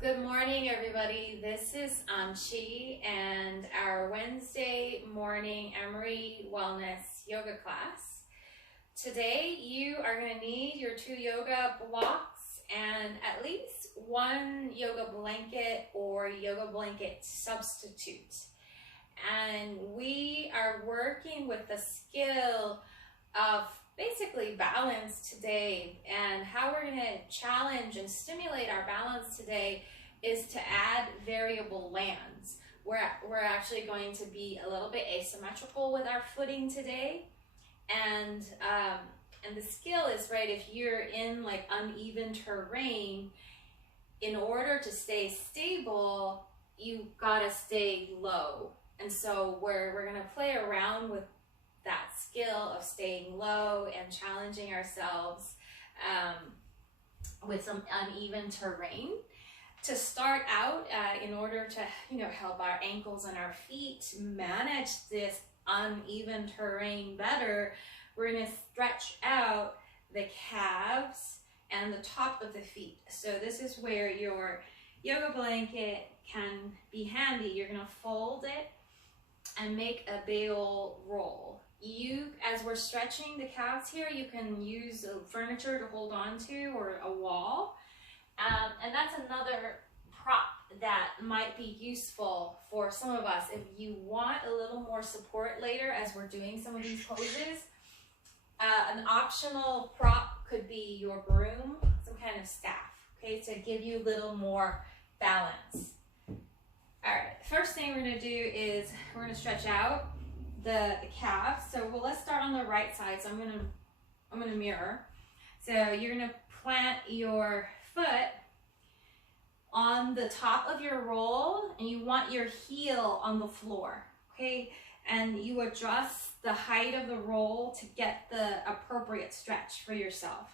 Good morning, everybody. This is Anchi and our Wednesday morning Emory Wellness Yoga class. Today, you are going to need your 2 yoga blocks and at least 1 yoga blanket or yoga blanket substitute. And we are working with the skill of basically balance today, and how we're going to challenge and stimulate our balance today is to add variable lands. We're actually going to be a little bit asymmetrical with our footing today, and the skill is, right, if you're in like uneven terrain, in order to stay stable, you gotta stay low. And so we're gonna play around with that skill of staying low and challenging ourselves with some uneven terrain. To start out, in order to help our ankles and our feet manage this uneven terrain better, we're going to stretch out the calves and the top of the feet. So this is where your yoga blanket can be handy. You're going to fold it and make a barrel roll. As we're stretching the calves here, you can use furniture to hold on to or a wall. And that's another prop that might be useful for some of us if you want a little more support later as we're doing some of these poses. An optional prop could be your broom, some kind of staff, okay, to give you a little more balance. All right, first thing we're gonna do is we're gonna stretch out the calves. So let's start on the right side. So I'm gonna mirror. So you're gonna plant your foot on the top of your roll, and you want your heel on the floor, okay? And you adjust the height of the roll to get the appropriate stretch for yourself.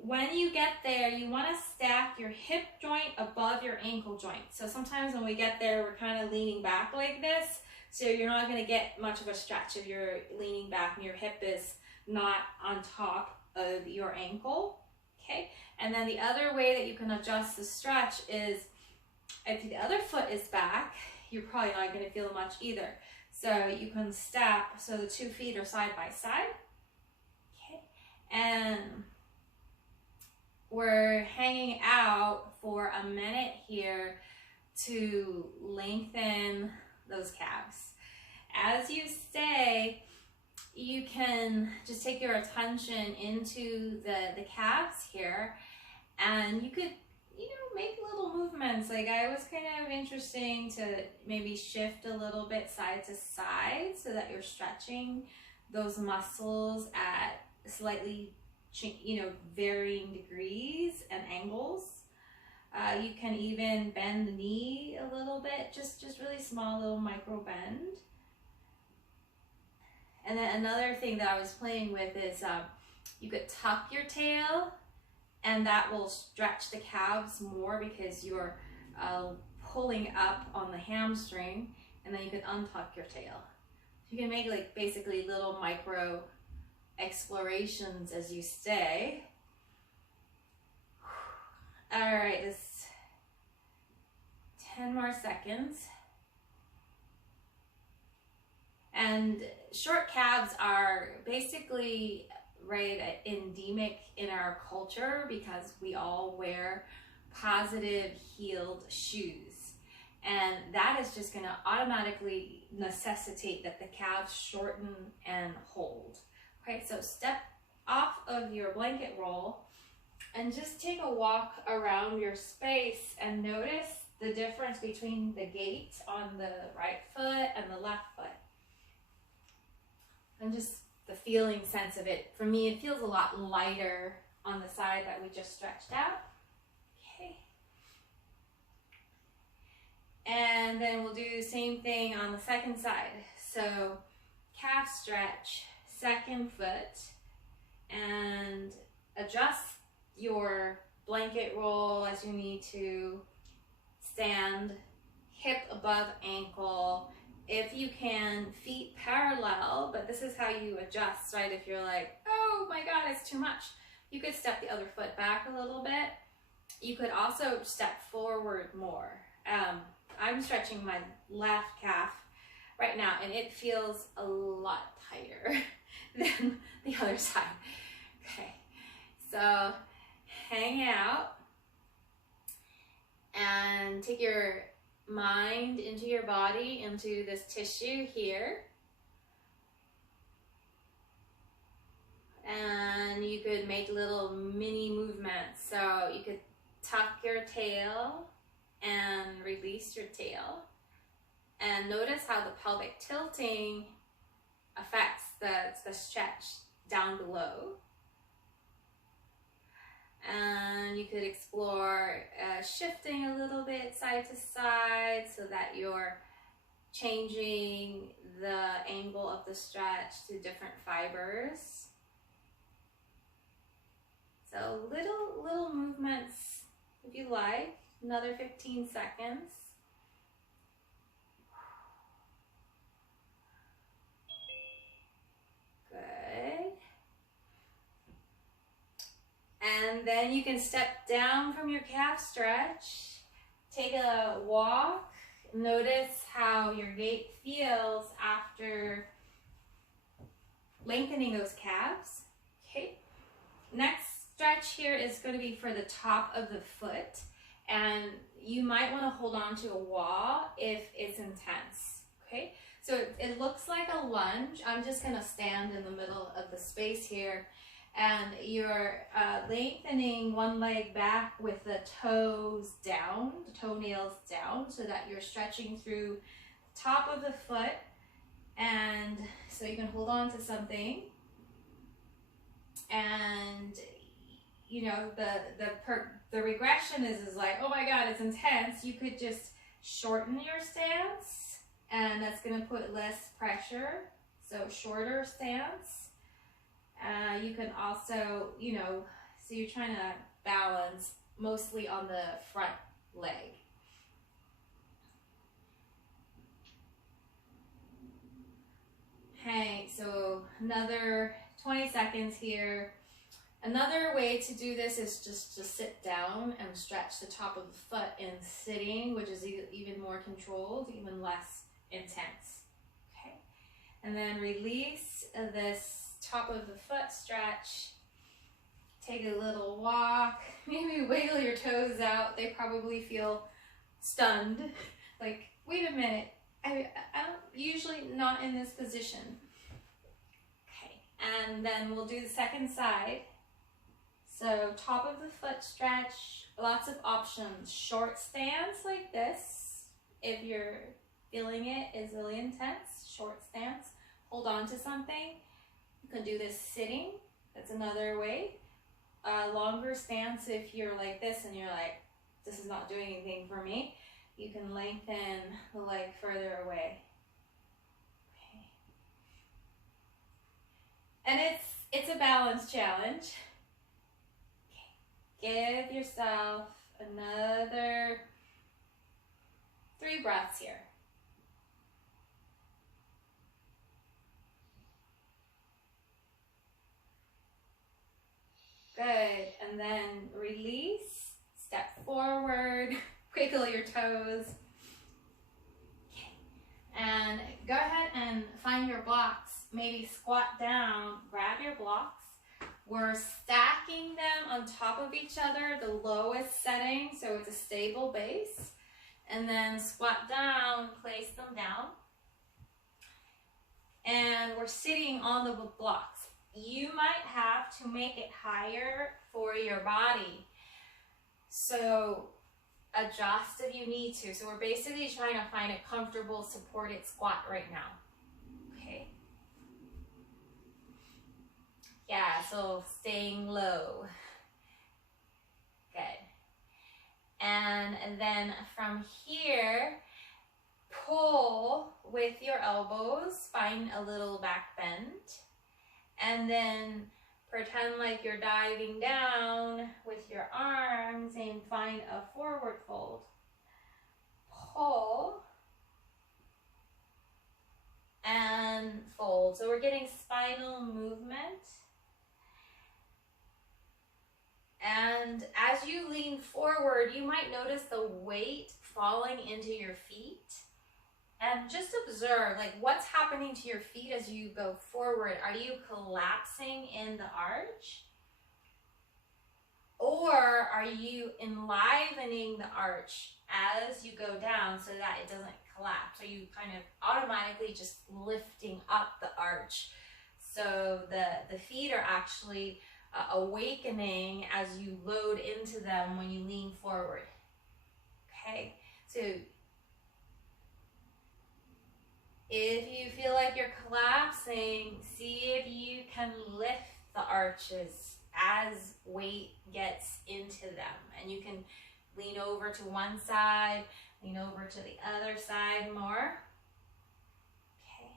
When you get there, you want to stack your hip joint above your ankle joint. So sometimes when we get there, we're kind of leaning back like this, so you're not going to get much of a stretch if you're leaning back and your hip is not on top of your ankle, okay? And then the other way that you can adjust the stretch is if the other foot is back, you're probably not going to feel much either. So you can step so the 2 feet are side by side, okay? And we're hanging out for a minute here to lengthen those calves. As you stay, you can just take your attention into the calves here, and you could, make little movements. Like, I was kind of interesting to maybe shift a little bit side to side so that you're stretching those muscles at slightly varying degrees and angles. You can even bend the knee a little bit, just really small little micro bend. And then another thing that I was playing with is you could tuck your tail, and that will stretch the calves more because you're pulling up on the hamstring, and then you can untuck your tail. You can make like basically little micro explorations as you stay. All right, just 10 more seconds. And short calves are basically, right, endemic in our culture because we all wear positive heeled shoes. And that is just gonna automatically necessitate that the calves shorten and hold. Okay, so step off of your blanket roll and just take a walk around your space and notice the difference between the gait on the right foot and the left foot. And just the feeling sense of it. For me, it feels a lot lighter on the side that we just stretched out. Okay. And then we'll do the same thing on the second side. So calf stretch, second foot, and adjust your blanket roll as you need to. Stand hip above ankle. If you can, feet parallel, but this is how you adjust, right? If you're like, oh my God, it's too much, you could step the other foot back a little bit You could also step forward more. I'm stretching my left calf right now, and it feels a lot tighter than the other side. Okay, so hang out and take your mind into your body, into this tissue here. And you could make little mini movements. So you could tuck your tail and release your tail. And notice how the pelvic tilting affects the stretch down below. And you could explore shifting a little bit side to side so that you're changing the angle of the stretch to different fibers. So little movements if you like. Another 15 seconds. Good. And then you can step down from your calf stretch. Take a walk. Notice how your gait feels after lengthening those calves. Okay. Next stretch here is going to be for the top of the foot, and you might want to hold on to a wall if it's intense. Okay, so it looks like a lunge. I'm just going to stand in the middle of the space here, and you're lengthening one leg back with the toes down, the toenails down, so that you're stretching through the top of the foot, and so you can hold on to something. And you know, the regression is like, oh my God, it's intense. You could just shorten your stance, and that's going to put less pressure. So shorter stance. You can also, you know, so you're trying to balance mostly on the front leg. Okay, so another 20 seconds here. Another way to do this is just to sit down and stretch the top of the foot in sitting, which is even more controlled, even less intense. Okay, and then release this top of the foot stretch. Take a little walk, maybe wiggle your toes out. They probably feel stunned, like, wait a minute, I'm usually not in this position. Okay, and then we'll do the second side. So top of the foot stretch, lots of options. Short stance like this, if you're feeling it is really intense. Short stance, hold on to something. You can do this sitting, that's another way. Longer stance, if you're like this and you're like, this is not doing anything for me, you can lengthen the leg further away. Okay. And it's a balance challenge. Give yourself another 3 breaths here. Good, and then release, step forward, wiggle your toes. Okay. And go ahead and find your blocks. Maybe squat down, grab your blocks. We're stacking them on top of each other, the lowest setting, so it's a stable base. And then squat down, place them down. And we're sitting on the blocks. You might have to make it higher for your body. So adjust if you need to. So we're basically trying to find a comfortable supported squat right now. Okay. Yeah, so staying low. Good. And then from here, pull with your elbows, find a little back bend. And then pretend like you're diving down with your arms and find a forward fold. Pull and fold. So we're getting spinal movement. And And as you lean forward, you might notice the weight falling into your feet. And just observe, like, what's happening to your feet as you go forward. Are you collapsing in the arch? Or are you enlivening the arch as you go down so that it doesn't collapse? Are you kind of automatically just lifting up the arch? So the feet are actually awakening as you load into them when you lean forward. Okay, so if you feel like you're collapsing, see if you can lift the arches as weight gets into them. And you can lean over to one side, lean over to the other side more. Okay.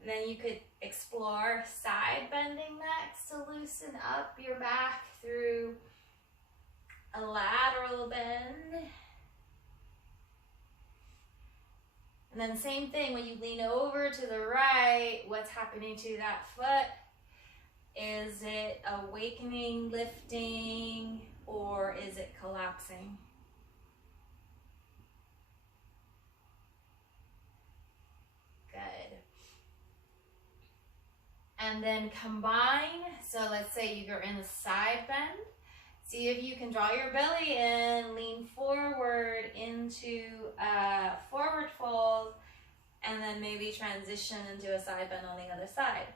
And then you could explore side bending next to loosen up your back through a lateral bend. And then same thing, when you lean over to the right, what's happening to that foot? Is it awakening, lifting, or is it collapsing? Good. And then combine, so let's say you're in the side bend. See if you can draw your belly in, lean forward into a forward fold, and then maybe transition into a side bend on the other side.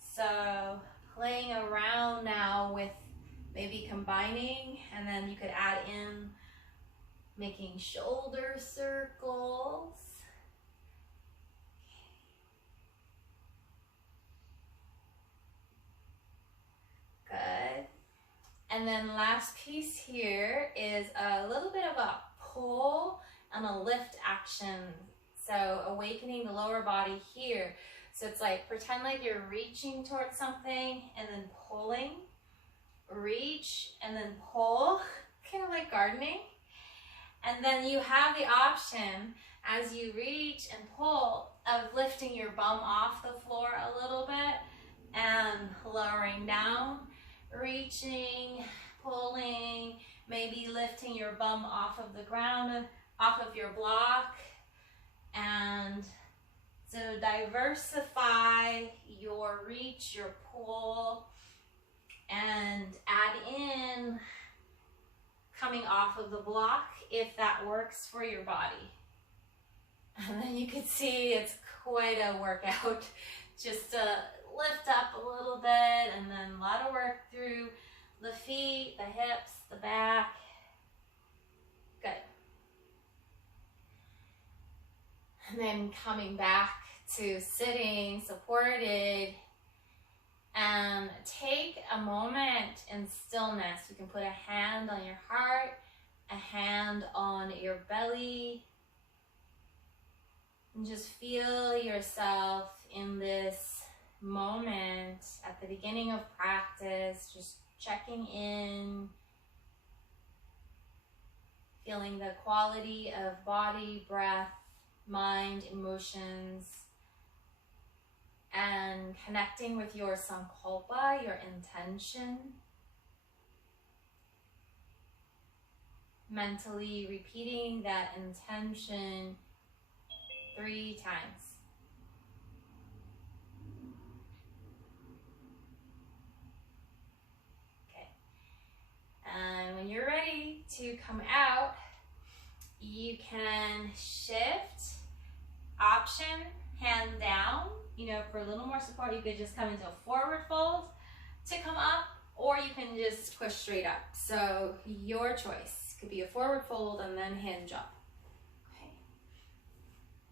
So playing around now with maybe combining, and then you could add in making shoulder circles. Good. And then last piece here is a little bit of a pull and a lift action. So awakening the lower body here. So it's like, pretend like you're reaching towards something and then pulling. Reach and then pull, kind of like gardening. And then you have the option, as you reach and pull, of lifting your bum off the floor a little bit and lowering down. Reaching, pulling, maybe lifting your bum off of the ground, off of your block. And so diversify your reach, your pull, and add in coming off of the block if that works for your body. And then you can see it's quite a workout just to lift up a little bit, and then a lot of work through the feet, the hips, the back. Good. And then coming back to sitting supported, and take a moment in stillness. You can put a hand on your heart, a hand on your belly, and just feel yourself in this moment at the beginning of practice, just checking in, feeling the quality of body, breath, mind, emotions, and connecting with your sankalpa, your intention. Mentally repeating that intention 3 times. And when you're ready to come out, you can shift, option, hand down. You know, for a little more support, you could just come into a forward fold to come up, or you can just push straight up. So your choice. Could be a forward fold and then hinge up. Okay.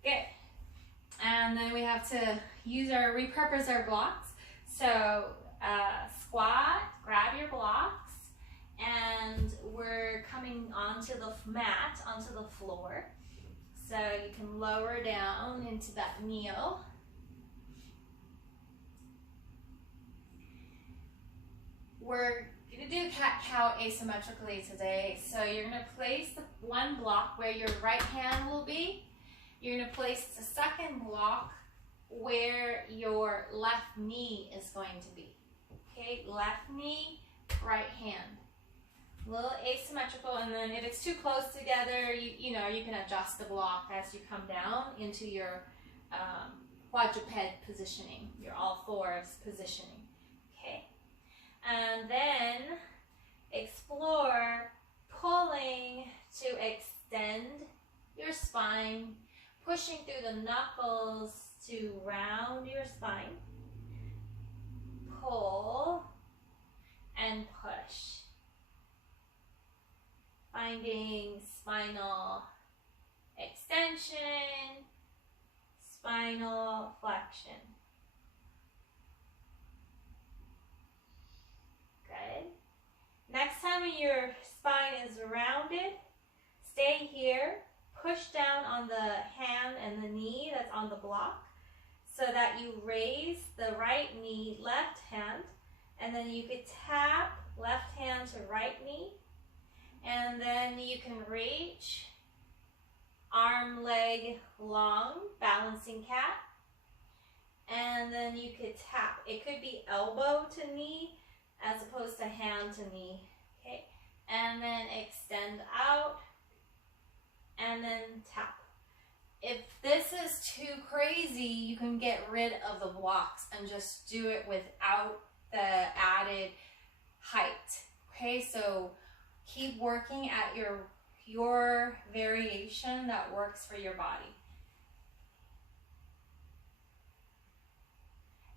Good. And then we have to repurpose our blocks. So squat, grab your blocks, and we're coming onto the mat, onto the floor. So you can lower down into that kneel. We're going to do cat-cow asymmetrically today. So you're going to place the one block where your right hand will be. You're going to place the second block where your left knee is going to be. Okay, left knee, right hand. asymmetrical, and then if it's too close together, you know, you can adjust the block as you come down into your quadruped positioning, your all fours positioning, okay? And then explore pulling to extend your spine, pushing through the knuckles to round your spine. Pull and push. Finding spinal extension, spinal flexion. Good. Next time when your spine is rounded, stay here. Push down on the hand and the knee that's on the block so that you raise the right knee, left hand, and then you could tap left hand to right knee, and then you can reach arm, leg, long, balancing cat, and then you could tap. It could be elbow to knee as opposed to hand to knee, okay? And then extend out, and then tap. If this is too crazy, you can get rid of the blocks and just do it without the added height, okay? So keep working at your variation that works for your body.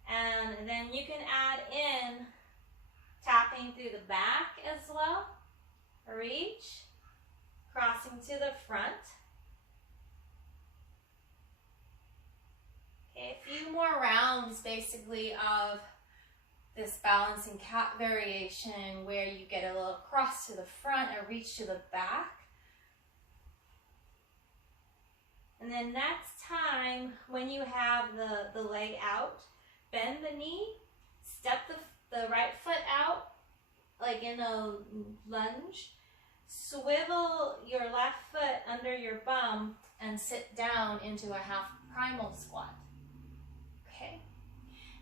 And then you can add in tapping through the back as well. Reach, crossing to the front. Okay, a few more rounds basically of this balancing cat variation where you get a little cross to the front and reach to the back. And then next time when you have the leg out, bend the knee, step the right foot out like in a lunge, swivel your left foot under your bum and sit down into a half primal squat. Okay,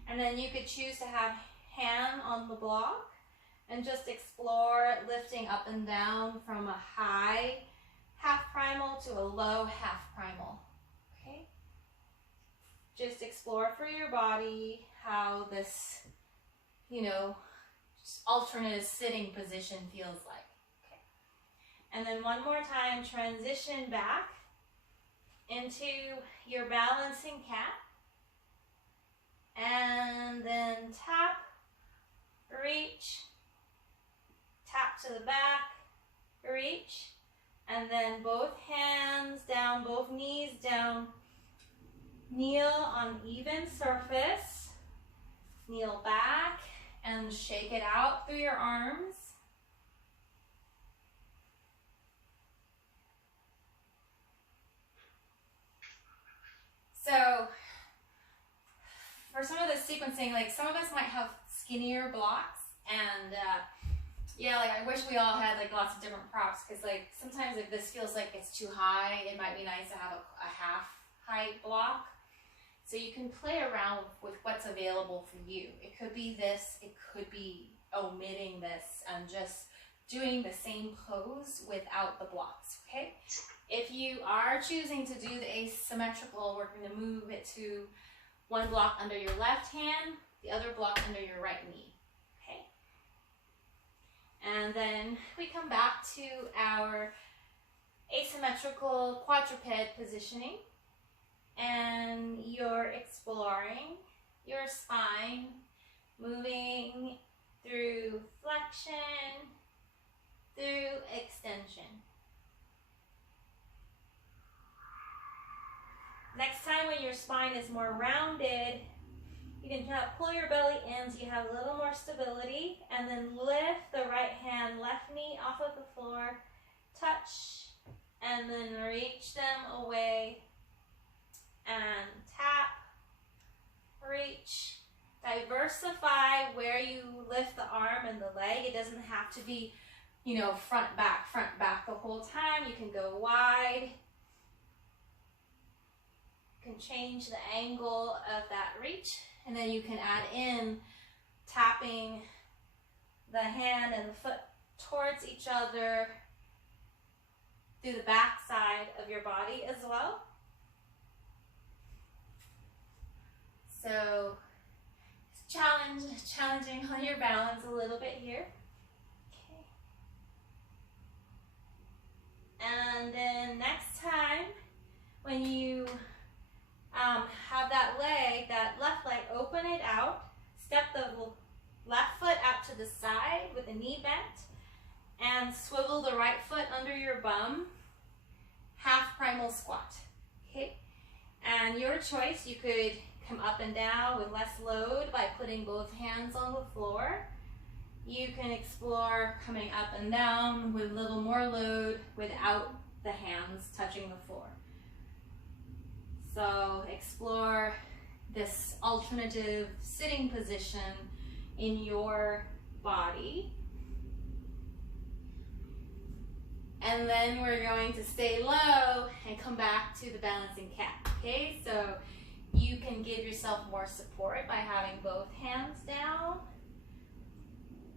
and then you could choose to have hand on the block and just explore lifting up and down from a high half primal to a low half primal. Okay, just explore for your body how this, you know, just alternate sitting position feels like. Okay, and then one more time, transition back into your balancing cat, and then tap, reach, tap to the back, reach, and then both hands down, both knees down, kneel on even surface, kneel back and shake it out through your arms. So for some of the sequencing, like some of us might have skinnier blocks, and yeah, like I wish we all had like lots of different props, because like sometimes if this feels like it's too high, it might be nice to have a half height block. So you can play around with what's available for you. It could be this, it could be omitting this and just doing the same pose without the blocks, okay? If you are choosing to do the asymmetrical, we're going to move it to one block under your left hand, the other block under your right knee, okay? And then we come back to our asymmetrical quadruped positioning, and you're exploring your spine, moving through flexion, through extension. Next time when your spine is more rounded, you can kind of pull your belly in so you have a little more stability, and then lift the right hand, left knee off of the floor, touch, and then reach them away, and tap, reach. Diversify where you lift the arm and the leg. It doesn't have to be, you know, front, back the whole time. You can go wide. You can change the angle of that reach, and then you can add in tapping the hand and the foot towards each other through the back side of your body as well. So it's challenging on your balance a little bit here. Okay. And then next time when you have that leg, that left leg, open it out, step the left foot out to the side with the knee bent, and swivel the right foot under your bum, half primal squat. Okay, and your choice, you could come up and down with less load by putting both hands on the floor. You can explore coming up and down with a little more load without the hands touching the floor. So explore this alternative sitting position in your body. And then we're going to stay low and come back to the balancing cat. Okay, so you can give yourself more support by having both hands down.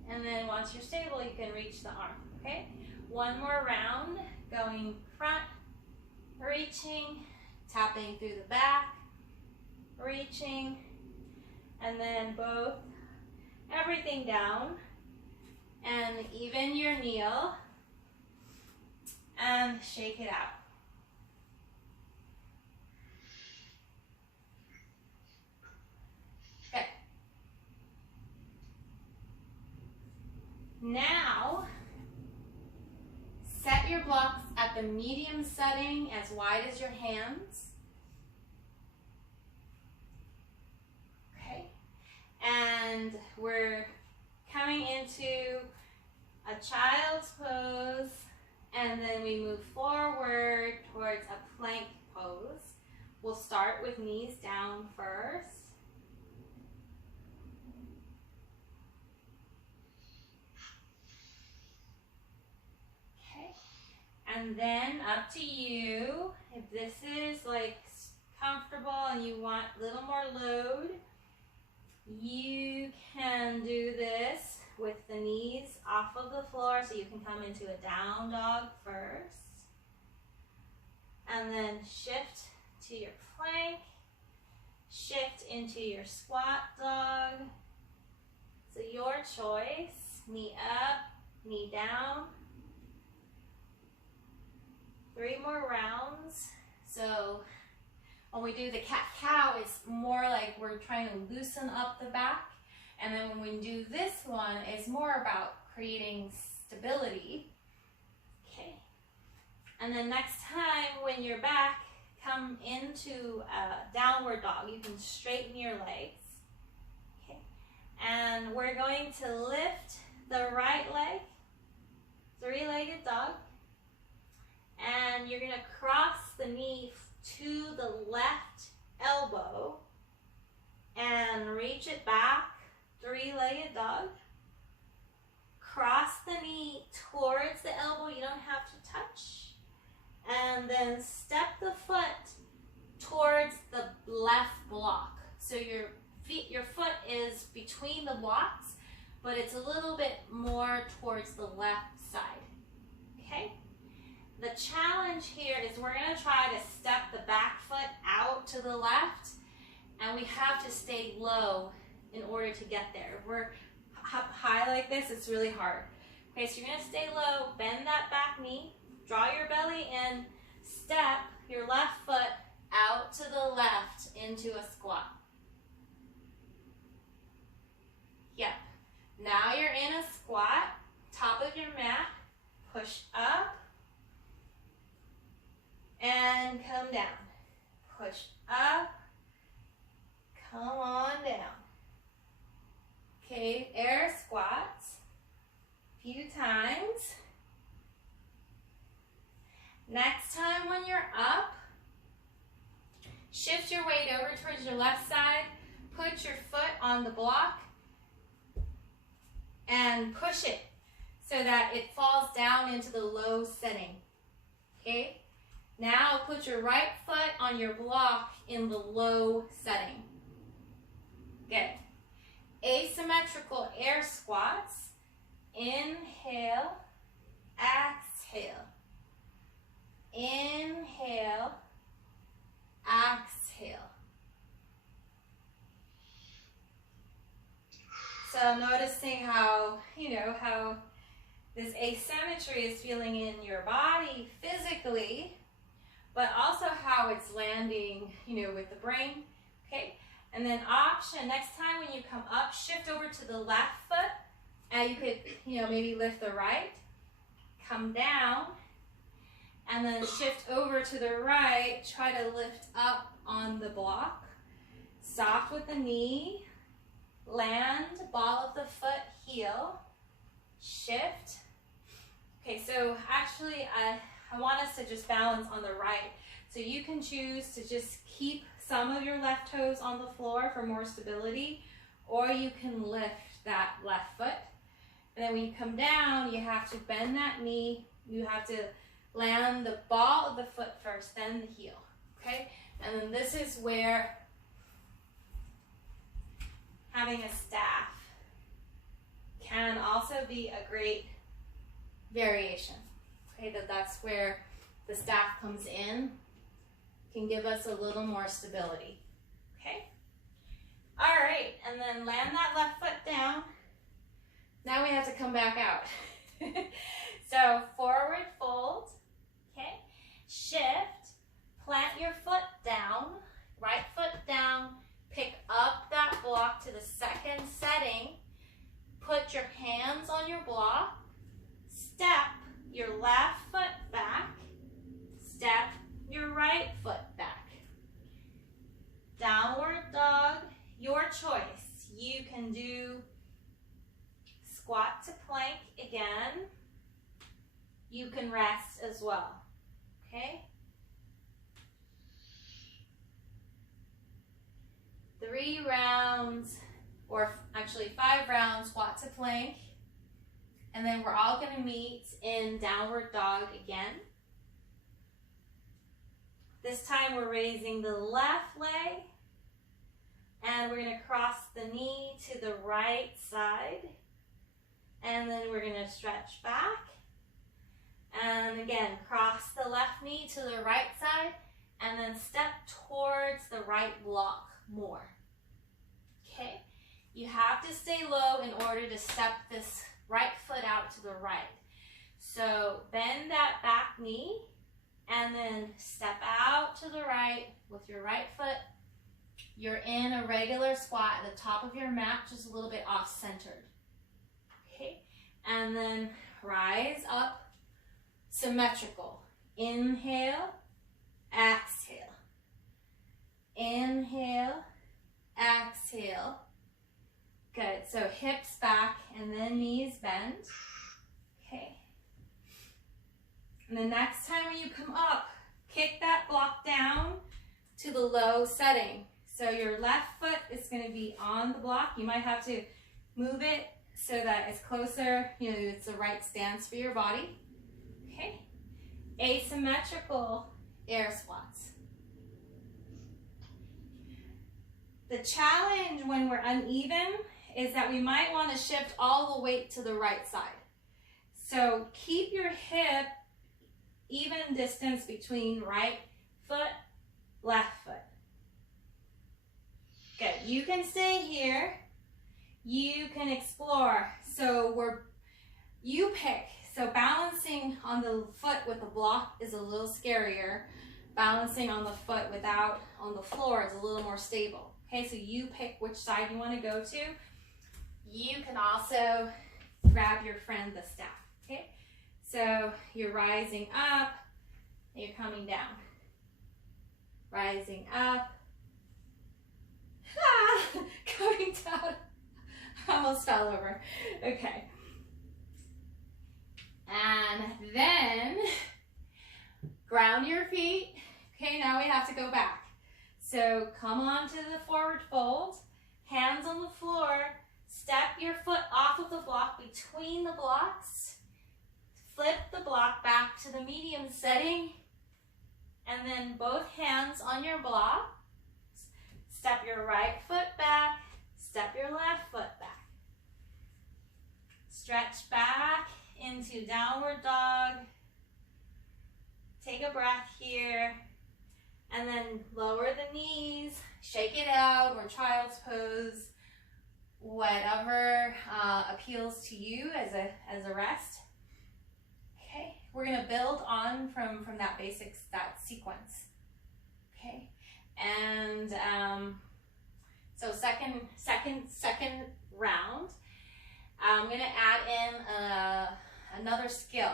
And then once you're stable, you can reach the arm. Okay, one more round, going front, reaching, tapping through the back, reaching, and then both, everything down, and even your kneel, and shake it out. Okay. Now, set your blocks at the medium setting, as wide as your hands. Okay. And we're coming into a child's pose, and then we move forward towards a plank pose. We'll start with knees down first. Okay. And then up to you. If this is like comfortable and you want a little more load, you can do this with the knees off of the floor, so you can come into a down dog first, and then shift to your plank, shift into your squat dog. So your choice, knee up, knee down. 3 more rounds. So when we do the cat-cow, it's more like we're trying to loosen up the back. And then when we do this one, it's more about creating stability. Okay. And then next time when you're back, come into a downward dog. You can straighten your legs. Okay. And we're going to lift the right leg, 3-legged dog. And you're going to cross the knee to the left elbow and reach it back, 3-legged dog. Cross the knee towards the elbow, you don't have to touch. And then step the foot towards the left block. So your foot is between the blocks, but it's a little bit more towards the left side. Okay? The challenge here is we're going to try to step the back foot out to the left, and we have to stay low in order to get there. If we're up high like this, it's really hard. Okay, so you're going to stay low, bend that back knee, draw your belly in, step your left foot out to the left into a squat. Yep. Now you're in a squat, top of your mat, push up, and come down. Push up, come on down. Okay, air squats, few times. Next time when you're up, shift your weight over towards your left side, put your foot on the block, and push it so that it falls down into the low setting. Okay? Now put your right foot on your block in the low setting. Good. Asymmetrical air squats. Inhale, how this asymmetry is feeling in your body physically, but also how it's landing, with the brain, okay? And then option, next time when you come up, shift over to the left foot, and you could, maybe lift the right, come down, and then shift over to the right, try to lift up on the block, soft with the knee, land, ball of the foot, heel, shift. Okay, so actually I want us to just balance on the right. So you can choose to just keep some of your left toes on the floor for more stability, or you can lift that left foot. And then when you come down, you have to bend that knee. You have to land the ball of the foot first, then the heel, okay? And then this is where having a staff can also be a great variation, okay? That's where the staff comes in, can give us a little more stability, okay? All right, and then land that left foot down. Now we have to come back out. So forward fold, okay? Shift, plant your foot down, right foot down, pick up that block to the second setting, put your hands on your block, step your left foot back, step your right foot back. Downward dog, your choice. You can do squat to plank again. You can rest as well, okay? 3 rounds, or actually 5 rounds squat to plank. And then we're all gonna meet in downward dog again. This time we're raising the left leg, and we're gonna cross the knee to the right side. And then we're gonna stretch back. And again, cross the left knee to the right side, and then step towards the right block more. Okay? You have to stay low in order to step this right foot out to the right. So bend that back knee, and then step out to the right with your right foot. You're in a regular squat at the top of your mat, just a little bit off-centered. Okay? And then rise up. Symmetrical. Inhale, exhale. Inhale, exhale. Good. So hips back and then knees bend. Okay. And the next time when you come up, kick that block down to the low setting. So your left foot is going to be on the block. You might have to move it so that it's closer, it's the right stance for your body. Okay, asymmetrical air squats. The challenge when we're uneven is that we might want to shift all the weight to the right side. So keep your hip even distance between right foot, left foot. Good, you can stay here. You can explore. So you pick. So balancing on the foot with the block is a little scarier. Balancing on the foot without on the floor is a little more stable. Okay, so you pick which side you want to go to. You can also grab your friend the staff. Okay, so you're rising up and you're coming down. Rising up. Coming down. I almost fell over. Okay. And then ground your feet. Okay, now we have to go back. So come on to the forward fold, hands on the floor, step your foot off of the block between the blocks, flip the block back to the medium setting, and then both hands on your block. Step your right foot back, step your left foot back. Stretch back into downward dog. Take a breath here. And then lower the knees, shake it out, or child's pose. whatever appeals to you as a rest. Okay, we're gonna build on from that that sequence. Okay, and so second round, I'm gonna add in another skill.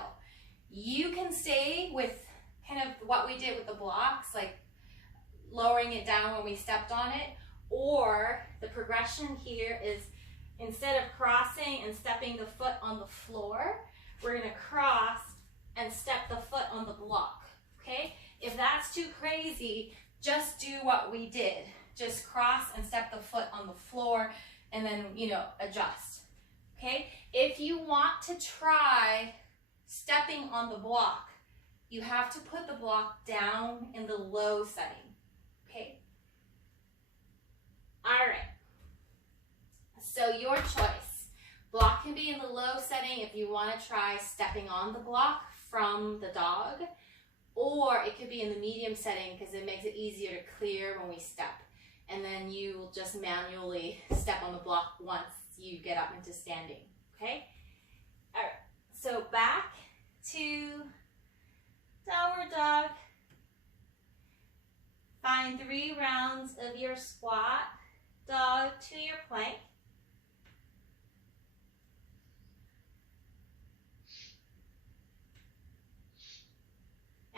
You can stay with kind of what we did with the blocks, like lowering it down when we stepped on it, or the progression here is instead of crossing and stepping the foot on the floor, we're gonna cross and step the foot on the block, okay? If that's too crazy, just do what we did. Just cross and step the foot on the floor and then, you know, adjust, okay? If you want to try stepping on the block, you have to put the block down in the low setting, okay? All right, so your choice. Block can be in the low setting if you want to try stepping on the block from the dog, or it could be in the medium setting because it makes it easier to clear when we step. And then you will just manually step on the block once you get up into standing, okay? All right, so back to downward dog. Find 3 rounds of your squat dog to your plank.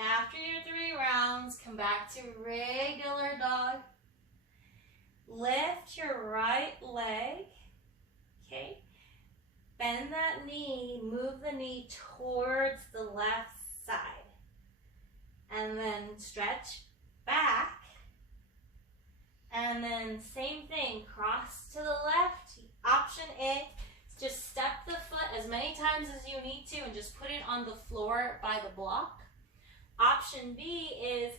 After your 3 rounds, come back to regular dog. Lift your right leg, okay? Bend that knee, move the knee towards the left side. And then stretch back. And then same thing, cross to the left. Option A, just step the foot as many times as you need to and just put it on the floor by the block. Option B is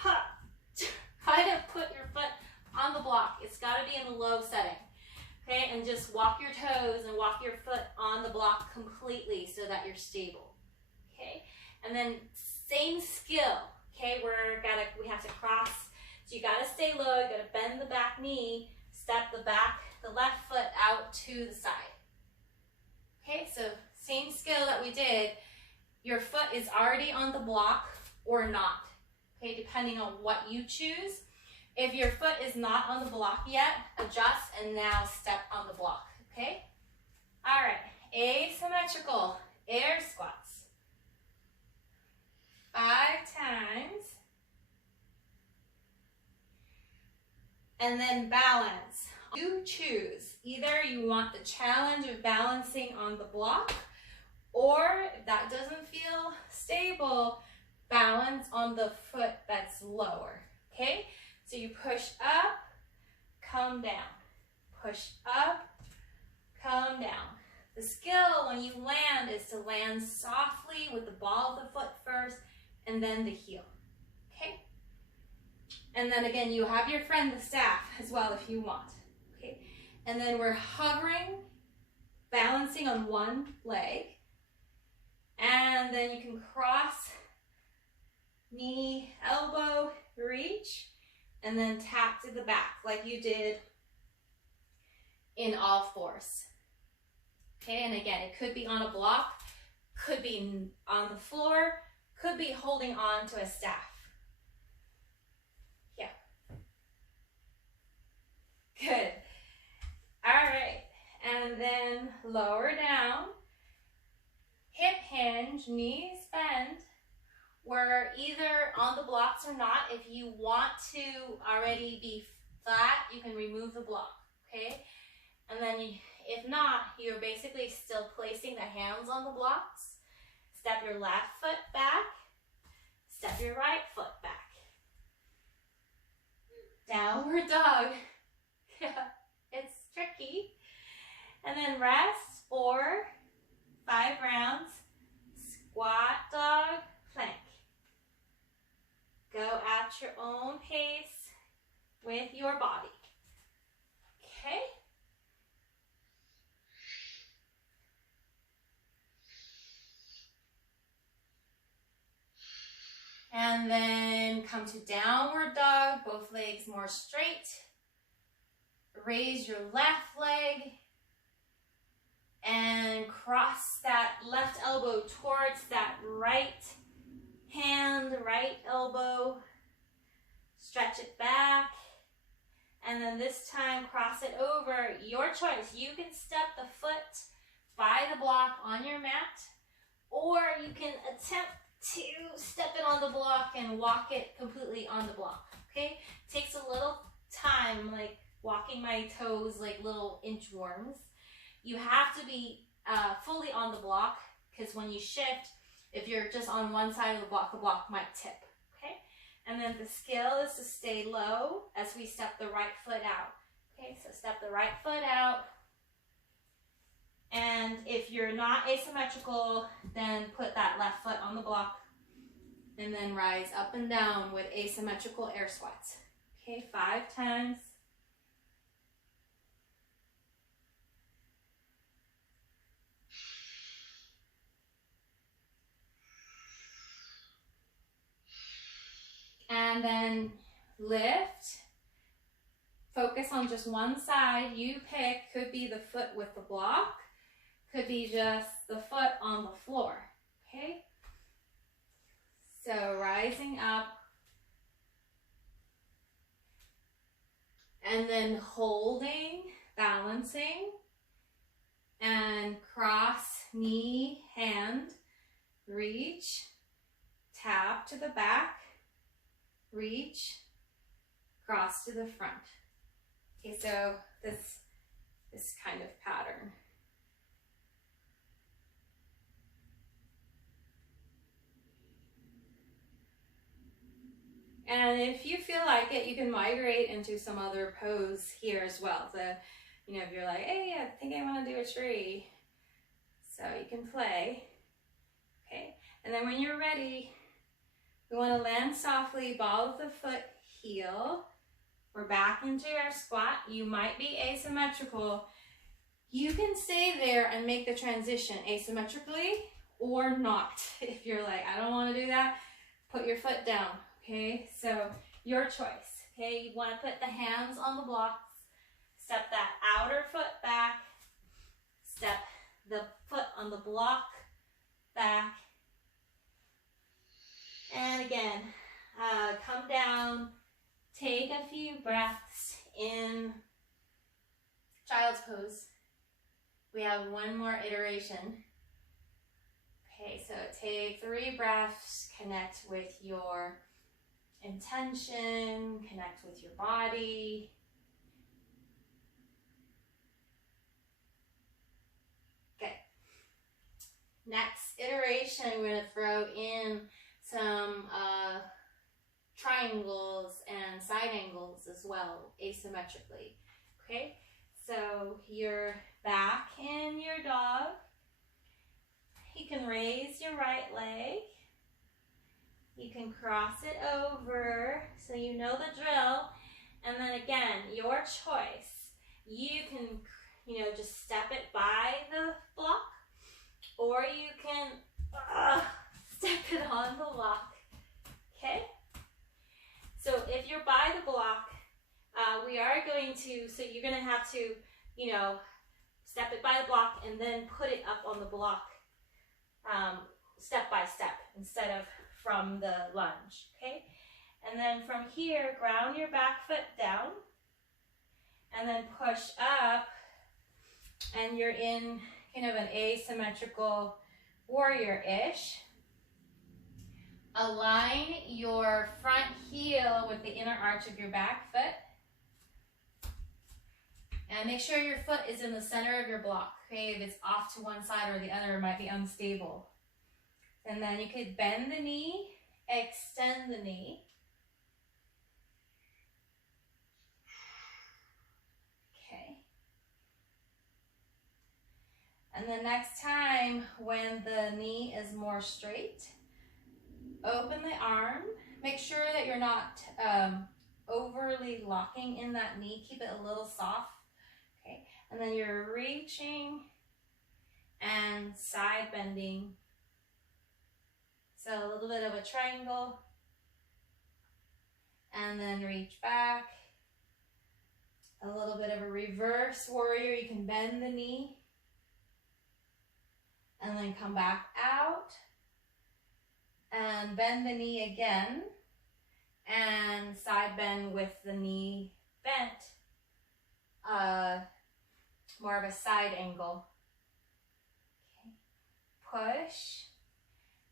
try to put your foot on the block. It's got to be in the low setting, okay? And just walk your toes and walk your foot on the block completely so that you're stable, okay? And then same skill, okay? We have to cross. So you got to stay low. You got to bend the back knee, step the left foot out to the side. Okay, so same skill that we did. Your foot is already on the block or not, okay, depending on what you choose. If your foot is not on the block yet, adjust and now step on the block, okay? All right, asymmetrical air squats. 5 times. And then balance. You choose. Either you want the challenge of balancing on the block, or if that doesn't feel stable, balance on the foot that's lower, okay? So you push up, come down. Push up, come down. The skill when you land is to land softly with the ball of the foot first and then the heel, okay? And then again, you have your friend, the staff, as well if you want, okay? And then we're hovering, balancing on one leg. And then you can cross, knee, elbow, reach, and then tap to the back like you did in all fours. Okay, and again, it could be on a block, could be on the floor, could be holding on to a staff. Yeah. Good. All right, and then lower down, hip hinge, knees bend. We're either on the blocks or not. If you want to already be flat, you can remove the block, okay? And then if not, you're basically still placing the hands on the blocks. Step your left foot back, step your right foot back. Downward dog. Yeah, it's tricky. And then rest for 5 rounds. Squat dog, plank. Go at your own pace with your body. Okay? And then come to downward dog, both legs more straight. raise your left leg and cross that left elbow towards that right hand, right elbow. Stretch it back. And then this time, cross it over. Your choice. You can step the foot by the block on your mat, or you can attempt to step it on the block and walk it completely on the block, okay? Takes a little time, like walking my toes like little inchworms. You have to be fully on the block, because when you shift, if you're just on one side of the block might tip. And then the skill is to stay low as we step the right foot out. Okay, so step the right foot out. And if you're not asymmetrical, then put that left foot on the block and then rise up and down with asymmetrical air squats. Okay, 5 times. And then lift. Focus on just one side. You pick, could be the foot with the block, could be just the foot on the floor, okay? So rising up. And then holding, balancing, and cross, knee, hand, reach, tap to the back, reach, cross to the front. Okay, so this kind of pattern. And if you feel like it, you can migrate into some other pose here as well. So, you know, if you're like, hey, I think I want to do a tree. So you can play. Okay, and then when you're ready, we want to land softly, ball of the foot, heel. We're back into our squat. You might be asymmetrical. You can stay there and make the transition asymmetrically or not. If you're like, I don't want to do that, put your foot down. Okay, so your choice. Okay, you want to put the hands on the blocks, step that outer foot back, step the foot on the block back, and again, come down, take a few breaths in child's pose. We have one more iteration. Okay, so take 3 breaths, connect with your intention, connect with your body. Okay. Next iteration, we're going to throw in some triangles and side angles as well, asymmetrically. Okay, so you're back in your dog. You can raise your right leg. You can cross it over, so you know the drill. And then again, your choice. You can, you know, just step it by the block, or you can step it on the block. Okay? So if you're by the block, we are going to, so you're going to have to, you know, step it by the block and then put it up on the block step by step instead of from the lunge, okay? And then from here, ground your back foot down and then push up, and you're in kind of an asymmetrical warrior-ish. Align your front heel with the inner arch of your back foot. And make sure your foot is in the center of your block, okay? If it's off to one side or the other, it might be unstable. And then you could bend the knee, extend the knee. Okay. And the next time when the knee is more straight, open the arm. Make sure that you're not overly locking in that knee. Keep it a little soft. Okay. And then you're reaching and side bending. So a little bit of a triangle, and then reach back A little bit of a reverse warrior. You can bend the knee and then come back out and bend the knee again and side bend with the knee bent, more of a side angle. Okay. Push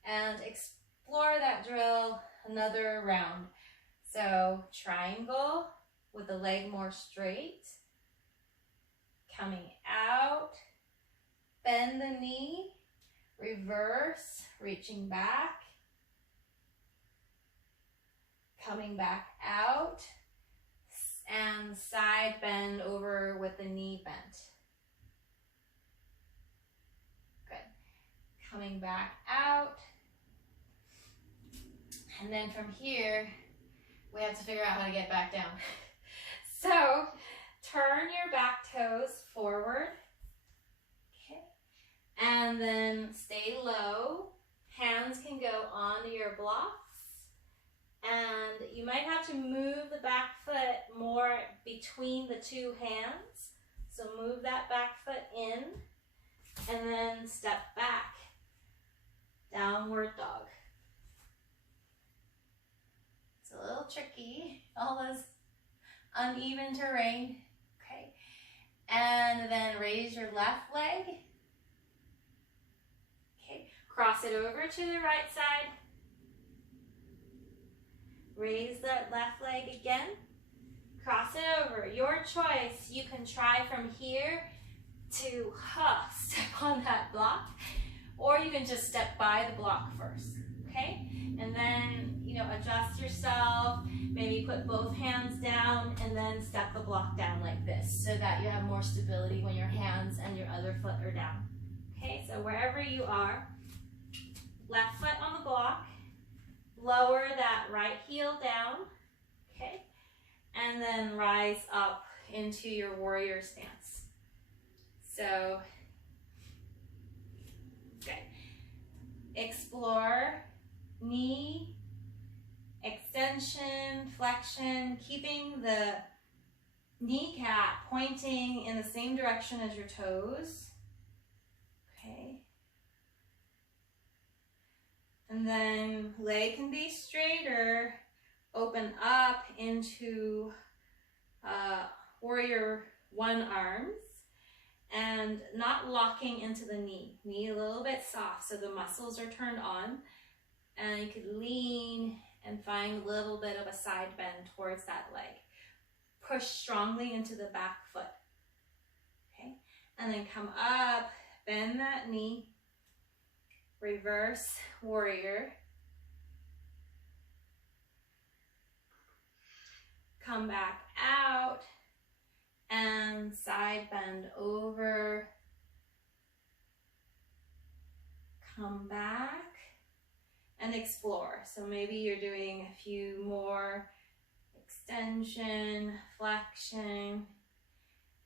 and explore that drill another round. So triangle with the leg more straight, coming out, bend the knee, reverse, reaching back, coming back out, and side bend over with the knee bent. Good. Coming back out. And then from here, we have to figure out how to get back down. So turn your back toes forward. Okay. And then stay low. Hands can go onto your blocks. And you might have to move the back foot more between the two hands. So move that back foot in and then step back. Downward dog. It's a little tricky, all this uneven terrain. Okay. And then raise your left leg. Okay. Cross it over to the right side. Raise that left leg again. Cross it over. Your choice. You can try from here to step on that block, or you can just step by the block first. Okay? And then, adjust yourself. Maybe put both hands down and then step the block down like this so that you have more stability when your hands and your other foot are down. Okay? So wherever you are, left foot on the block. Lower that right heel down, okay? And then rise up into your warrior stance. So, good. Explore knee, extension, flexion, keeping the kneecap pointing in the same direction as your toes, okay? And then leg can be straighter, open up into warrior one arms and not locking into the knee. Knee a little bit soft so the muscles are turned on, and you could lean and find a little bit of a side bend towards that leg. Push strongly into the back foot, okay? And then come up, bend that knee, reverse warrior. Come back out and side bend over. Come back and explore. So maybe you're doing a few more extension, flexion,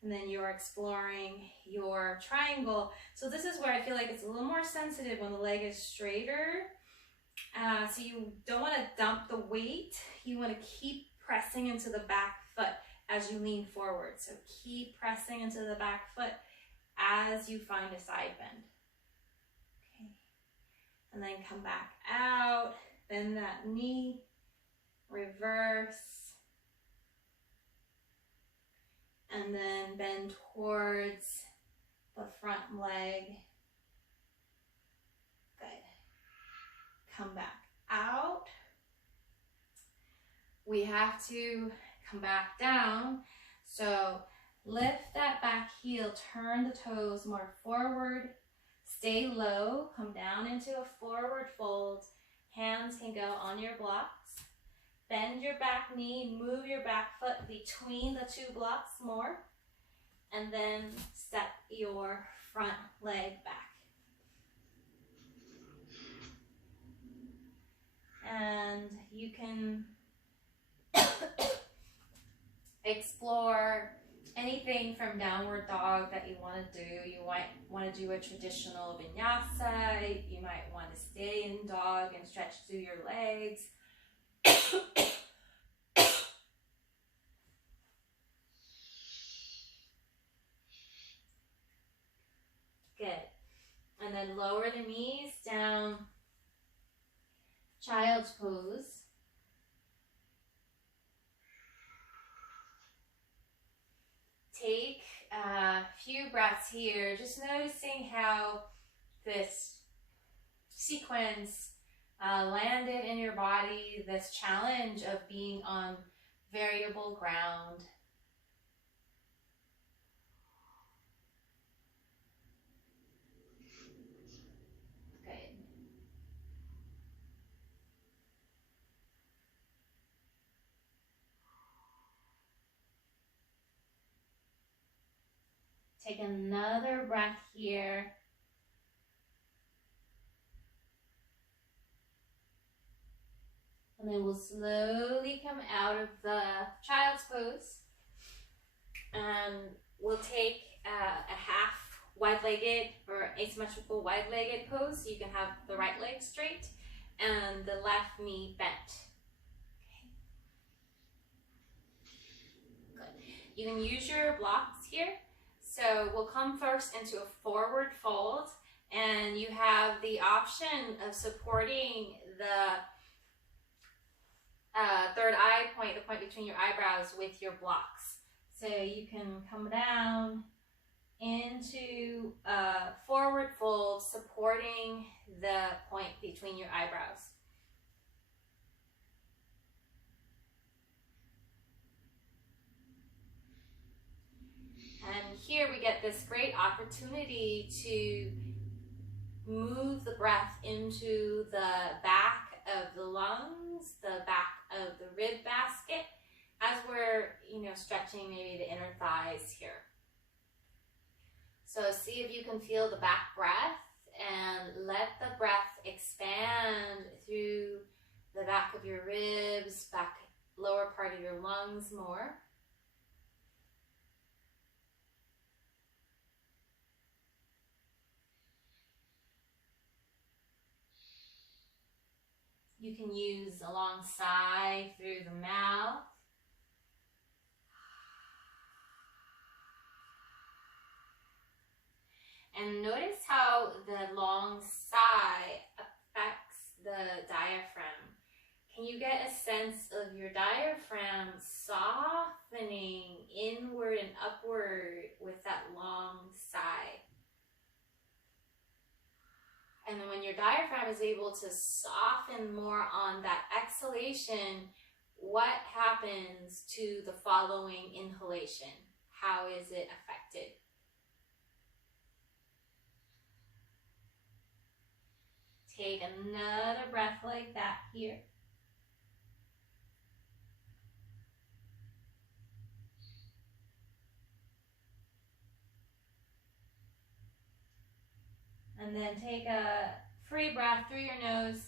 and then you're exploring your triangle. So this is where I feel like it's a little more sensitive when the leg is straighter. So you don't want to dump the weight. You want to keep pressing into the back foot as you lean forward. So keep pressing into the back foot as you find a side bend. Okay. And then come back out, bend that knee, reverse, and then bend towards the front leg. Good. Come back out. We have to come back down. So lift that back heel, turn the toes more forward, stay low, come down into a forward fold. Hands can go on your blocks. Bend your back knee, move your back foot between the two blocks more, and then step your front leg back. And you can explore anything from downward dog that you want to do. You might want to do a traditional vinyasa. You might want to stay in dog and stretch through your legs. then lower the knees down, child's pose. Take a few breaths here, just noticing how this sequence landed in your body, this challenge of being on variable ground. Good. Take another breath here. And then we'll slowly come out of the child's pose. And we'll take a half wide-legged or asymmetrical wide-legged pose. So you can have the right leg straight and the left knee bent. Okay. Good. You can use your blocks here. So we'll come first into a forward fold, and you have the option of supporting the third eye point, the point between your eyebrows, with your blocks. So you can come down into a forward fold, supporting the point between your eyebrows. And here we get this great opportunity to move the breath into the back of the lungs, the back of the rib basket, as we're, stretching maybe the inner thighs here. So see if you can feel the back breath and let the breath expand through the back of your ribs, back lower part of your lungs more. You can use a long sigh through the mouth. And notice how the long sigh affects the diaphragm. Can you get a sense of your diaphragm softening inward and upward with that long sigh? And then when your diaphragm is able to soften more on that exhalation, what happens to the following inhalation? How is it affected? Take another breath like that here. And then take a free breath through your nose.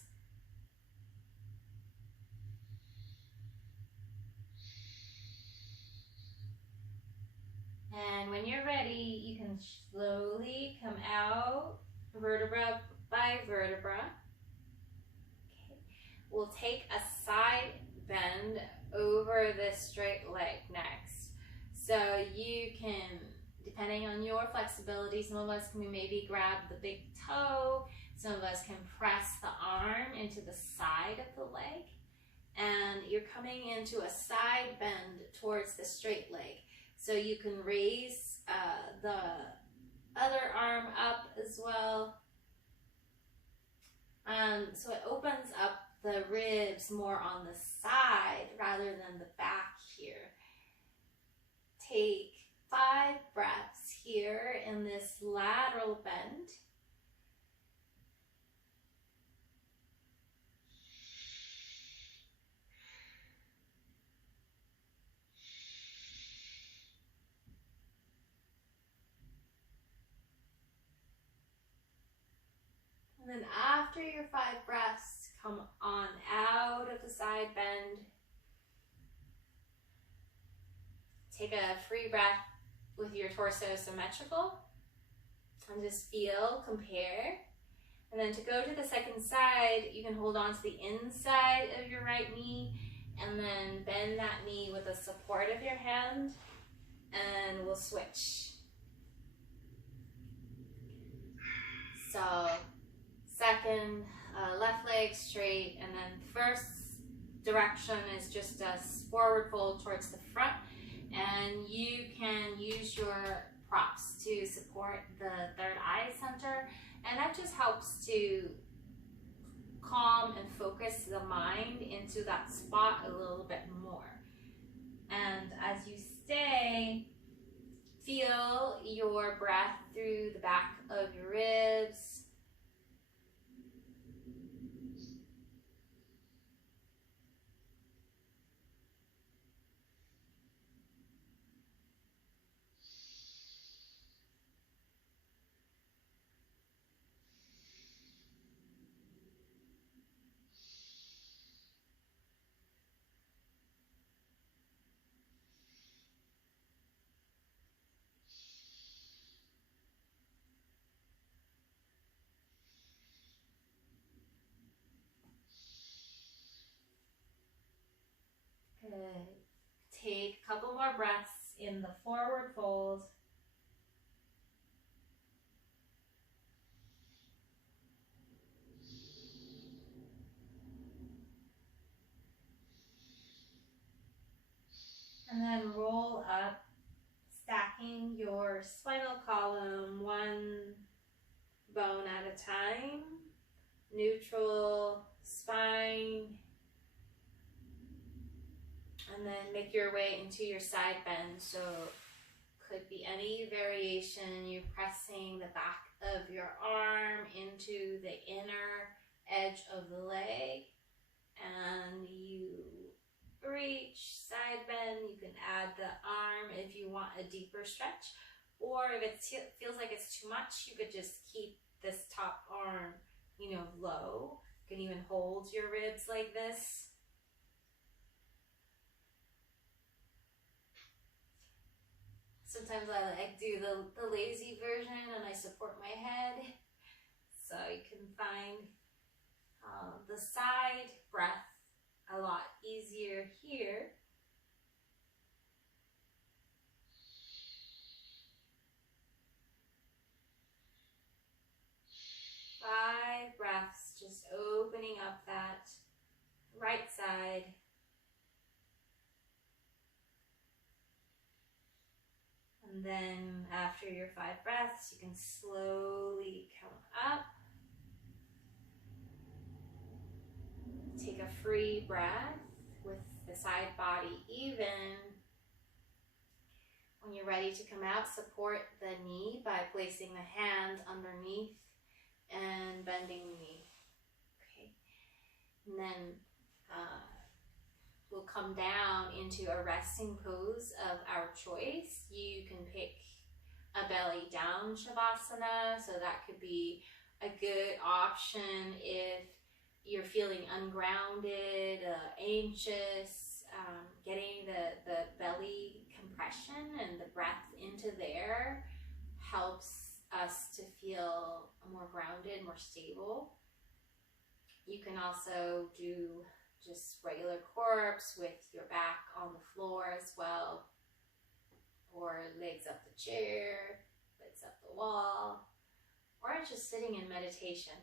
And when you're ready, you can slowly come out, vertebra by vertebra. Okay. We'll take a side bend over this straight leg next. So you can, depending on your flexibility, some of us can maybe grab the big toe, some of us can press the arm into the side of the leg, and you're coming into a side bend towards the straight leg. So you can raise the other arm up as well. So it opens up the ribs more on the side rather than the back here. Take 5 breaths here in this lateral bend. And then after your 5 breaths, come on out of the side bend. Take a free breath with your torso symmetrical. And just feel, compare. And then to go to the second side, you can hold on to the inside of your right knee and then bend that knee with the support of your hand, and we'll switch. So second, left leg straight, and then first direction is just a forward fold towards the front, and you can use your props to support the third eye center, and that just helps to calm and focus the mind into that spot a little bit more. And as you stay, feel your breath through the back of your ribs. Good. Take a couple more breaths in the forward fold. And then roll up, stacking your spinal column one bone at a time. Neutral spine. And then make your way into your side bend. So could be any variation. You're pressing the back of your arm into the inner edge of the leg. And you reach, side bend. You can add the arm if you want a deeper stretch. Or if it feels like it's too much, you could just keep this top arm, low. You can even hold your ribs like this. Sometimes I like do the lazy version and I support my head. So you can find the side breath a lot easier here. Five breaths, just opening up that right side. And then after your 5 breaths, you can slowly come up. Take a free breath with the side body even. When you're ready to come out, support the knee by placing the hand underneath and bending the knee. Okay. And then we'll come down into a resting pose of our choice. You can pick a belly down shavasana, so that could be a good option if you're feeling ungrounded, anxious. Getting the belly compression and the breath into there helps us to feel more grounded, more stable. You can also do just regular corpse with your back on the floor as well, or legs up the chair, legs up the wall, or just sitting in meditation.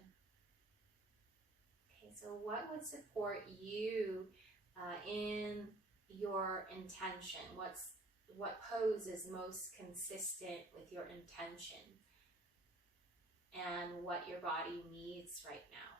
Okay, so what would support you in your intention? What pose is most consistent with your intention and what your body needs right now?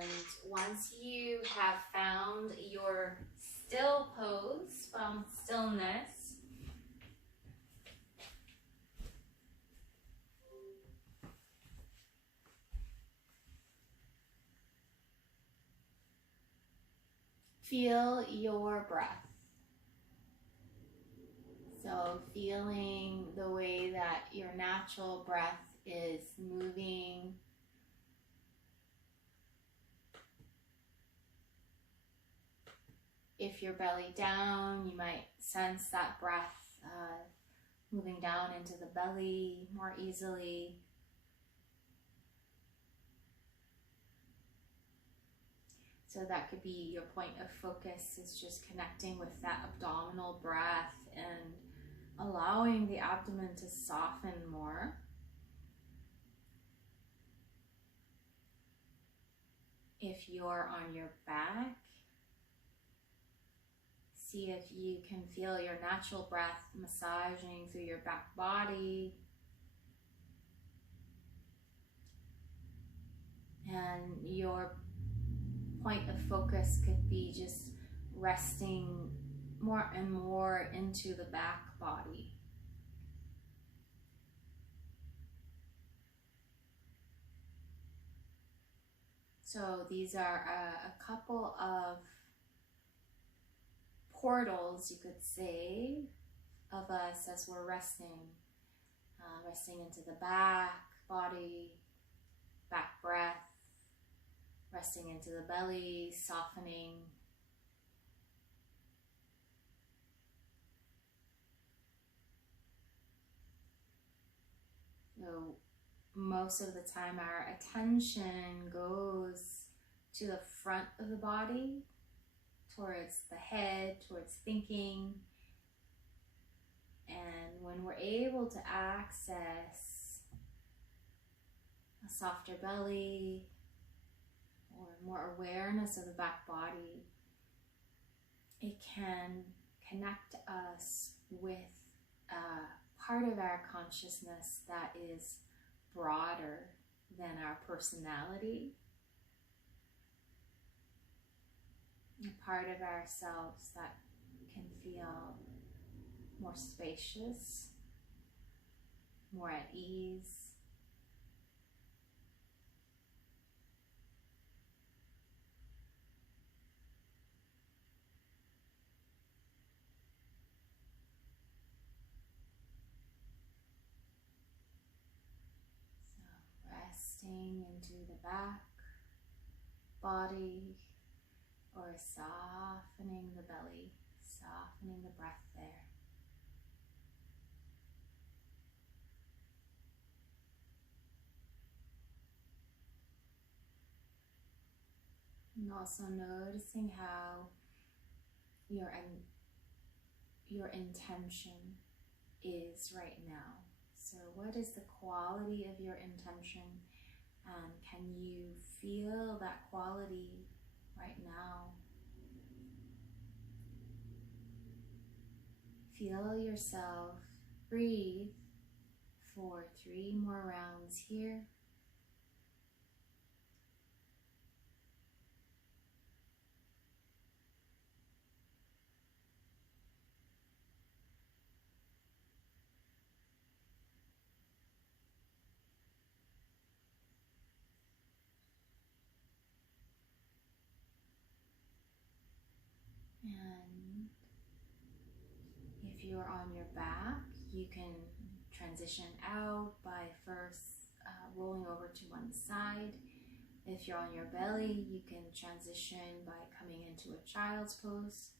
And once you have found your still pose, found stillness, feel your breath. So feeling the way that your natural breath is moving if you're belly down. You might sense that breath moving down into the belly more easily. So that could be your point of focus, is just connecting with that abdominal breath and allowing the abdomen to soften more. If you're on your back, see if you can feel your natural breath massaging through your back body. And your point of focus could be just resting more and more into the back body. So these are a couple of portals, you could say, of us as we're resting. Resting into the back body, back breath, resting into the belly, softening. So most of the time our attention goes to the front of the body, towards the head, towards thinking. And when we're able to access a softer belly or more awareness of the back body, it can connect us with a part of our consciousness that is broader than our personality, a part of ourselves that can feel more spacious, more at ease. So resting into the back body, or softening the belly, softening the breath there. And also noticing how your intention is right now. So what is the quality of your intention, and can you feel that quality right now? Feel yourself breathe for 3 more rounds here. And if you're on your back, you can transition out by first rolling over to one side. If you're on your belly, you can transition by coming into a child's pose.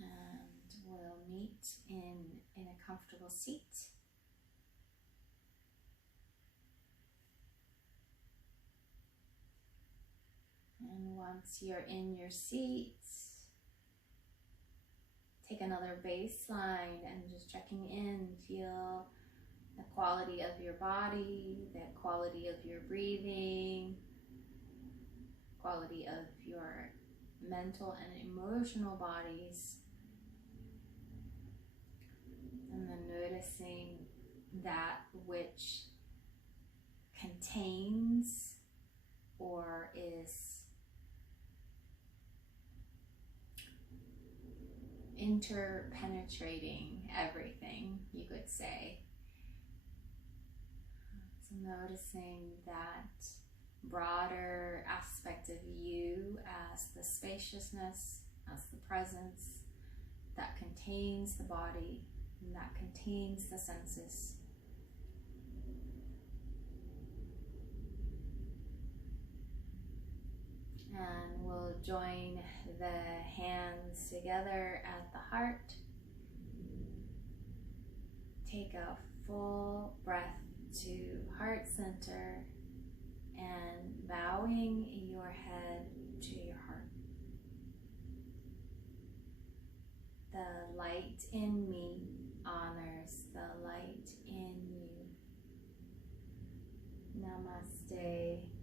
And we'll meet in a comfortable seat. And once you're in your seat, take another baseline and just checking in. Feel the quality of your body, the quality of your breathing, quality of your mental and emotional bodies. And then noticing that which contains or is interpenetrating everything, you could say. So noticing that broader aspect of you as the spaciousness, as the presence that contains the body and that contains the senses. And we'll join the hands together at the heart. Take a full breath to heart center and bowing your head to your heart. The light in me honors the light in you. Namaste.